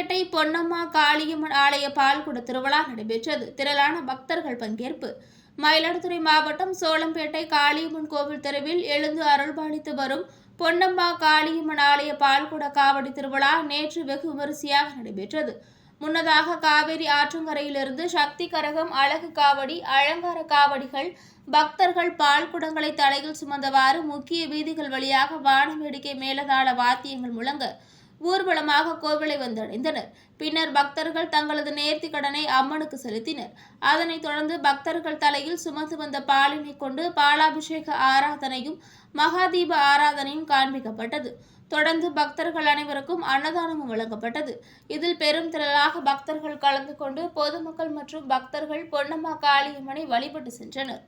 தேவரக்கேட்டை பொன்னம்மா காளியம்மன் ஆலய பால்குட திருவிழா நடைபெற்றது. திரளான பக்தர்கள் பங்கேற்பு. மயிலாடுதுறை மாவட்டம் சோளம்பேட்டை காளியம்மன் கோவில் தெருவில் எழுந்து அருள்பாலித்து வரும் பொன்னம்மா காளியம்மன் ஆலய பால்குட காவடி திருவிழா நேற்று வெகு விமரிசையாக நடைபெற்றது. முன்னதாக காவேரி ஆற்றங்கரையிலிருந்து சக்தி கரகம் அழகு காவடி அலங்கார காவடிகள் பக்தர்கள் பால் குடங்களை தலையில் சுமந்தவாறு முக்கிய வீதிகள் வழியாக வான வேடிக்கை மேலதாள வாத்தியங்கள் முழங்க ஊர்வலமாக கோவிலை வந்தடைந்தனர். பின்னர் பக்தர்கள் தங்களது நேர்த்தி கடனை அம்மனுக்கு செலுத்தினர். அதனைத் தொடர்ந்து பக்தர்கள் தலையில் சுமந்து வந்த பாலினை கொண்டு பாலாபிஷேக ஆராதனையும் மகாதீப ஆராதனையும் காண்பிக்கப்பட்டது. தொடர்ந்து பக்தர்கள் அனைவருக்கும் அன்னதானமும் வழங்கப்பட்டது. இதில் பெரும் திரளாக பக்தர்கள் கலந்து கொண்டு பொதுமக்கள் மற்றும் பக்தர்கள் பொன்னம்மா காளியம்மனை வழிபட்டு சென்றனர்.